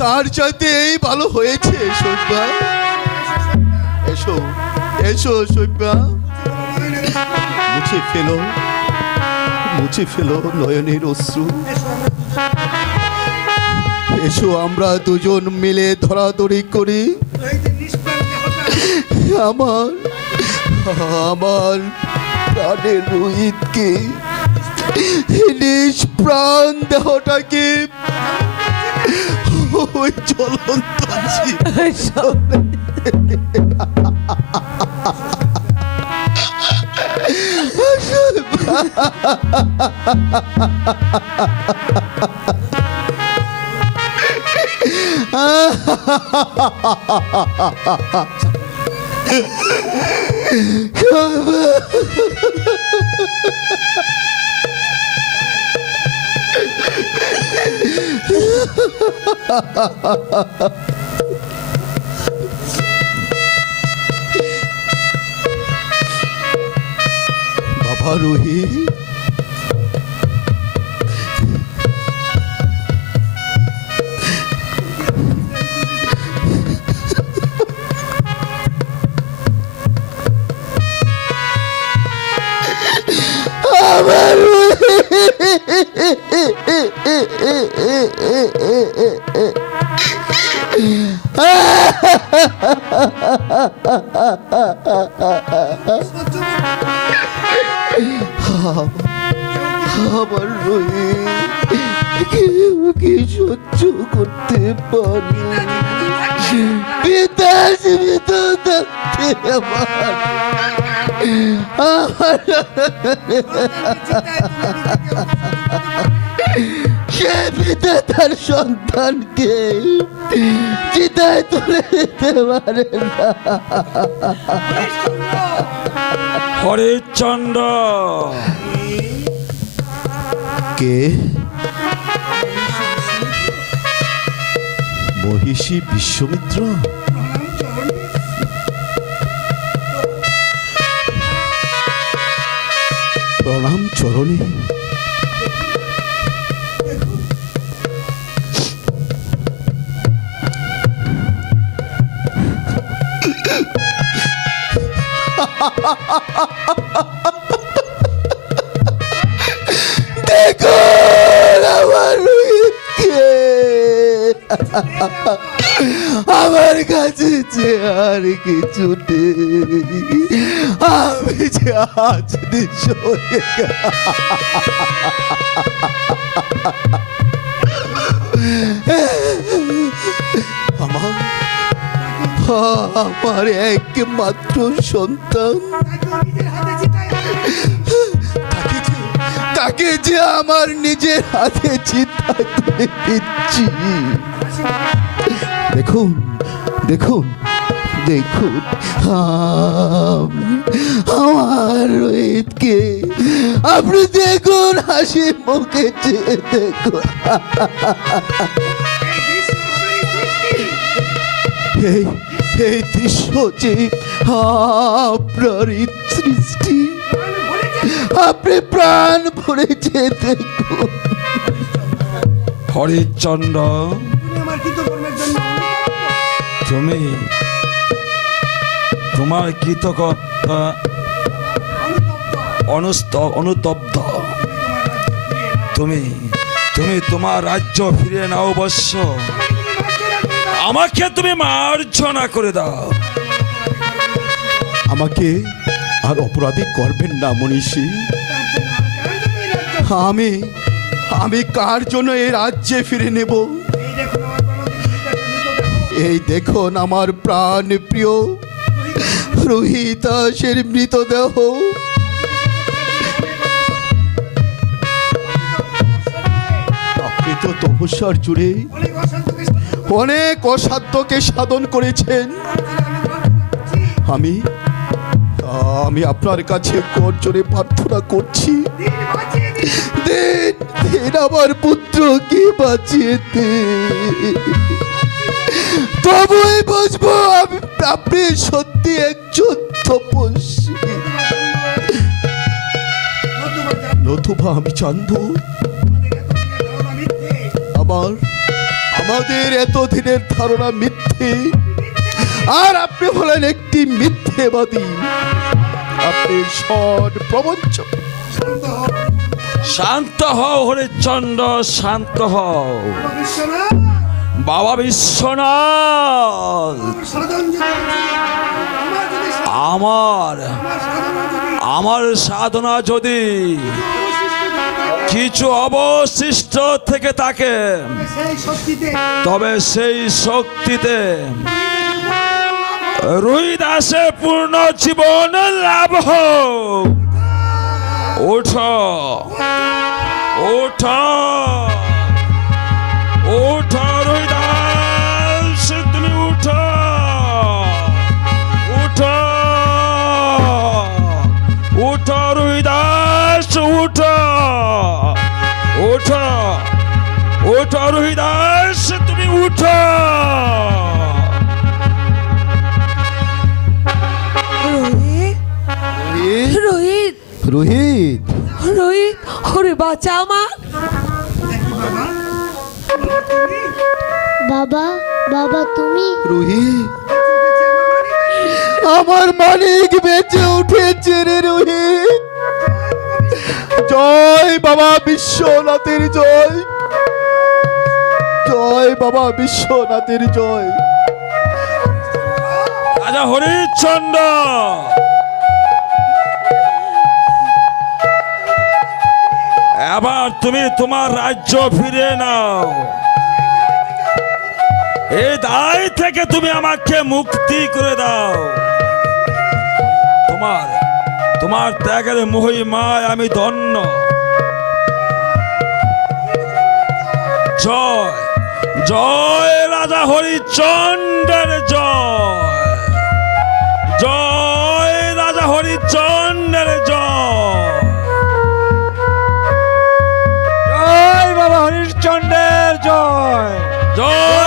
তার চাইতে এই ভালো হয়েছে সৈব্যা এসো এসো সৈব্যা মুছে ফেলো মুছে ফেলো নয়নের অশ্রু। এসো আমরা দুজন মিলে ধরাধরি করি। আমার আমার প্রাণের রোহিতকে নিজ প্রাণ দেহটাকে ওই জ্বলন্ত বাবা রোহিত আমার রোহিত কেউ কি সহ্য করতে পারি পিতা জীবিত থাকতে আমার আমার সে পিতা তার সন্তানকে চিতায় তুলে দিতে পারে না। হরিচন্দ্র কে? মহিষী বিশ্বমিত্র? প্রণাম চরণে। দেখুন আমার আমার কাছে যে আর কিছু আমি যে আজ নিঃস্ব আমার একমাত্র সন্তান। তাকে যে আমার নিজের হাতে চিন্তা তুলে দিচ্ছি দেখুন দেখুন দেখুন, আমি- আমার রোহিতকে। আপনি দেখুন, হাসি মুখে চেয়ে দেখুন। এই এই দৃশ্য যে আপনারই সৃষ্টি আপনি প্রাণ ভরেছে দেখুন হরিচন্দ্র তুমি তোমার অনুস্ত অনুতপ্ত। তুমি তুমি তোমার রাজ্য ফিরে নাও অবশ্য। আমাকে তুমি মার্জনা করে দাও। আমাকে আর অপরাধী করবেন না, মনীষী। আমি আমি কার জন্য এই রাজ্যে ফিরে নেব? এই দেখুন আমার প্রাণ প্রিয় রোহিতাসের মৃতদেহ। আপনি তো তপস্যার জুড়ে অনেক অসাধ্যকে সাধন করেছেন। আমি আমি আপনার কাছে করজোরে প্রার্থনা করছি। দিন আমার পুত্রকে বাঁচিয়ে তবুই বুঝব আমি, আপনি সত্যি একজন তপস্বী। নতুবা আমি জানব আমার আমাদের এতদিনের ধারণা মিথ্যে। আর আপনি হলেন একটি মিথ্যেবাদী। আপনি সৎ প্রবঞ্চক শান্ত হও হরিচন্দ্র শান্ত হও। বাবা বিশ্বনাথ। আমার আমার সাধনা যদি কিছু অবশিষ্ট থেকে থাকে তবে সেই শক্তিতে রুই দাসে পূর্ণ জীবন লাভ হোক। উঠ ওঠ। ওঠ দাস তুমি উঠ। রোহিত? রোহিত? রোহিত? ওরে বাচ্চা আমার। বাবা বাবা তুমি? রোহিত? আমার মানিক বেঁচে উঠেছে রে রোহিত। জয় বাবা বিশ্বনাথের জয়। জয় বাবা বিশ্বনাথের জয়। রাজা হরিশ্চন্দ্র। এবার তুমি তোমার রাজ্য ফিরে নাও। এই দায় থেকে তুমি আমাকে মুক্তি করে দাও। তোমার তোমার ত্যাগের মহিমায় আমি ধন্য। জয়। জয় রাজা হরিচন্দ্রের জয়। জয় রাজা হরিচন্দ্রের জয়। জয় বাবা হরিচন্দ্রের জয়। জয়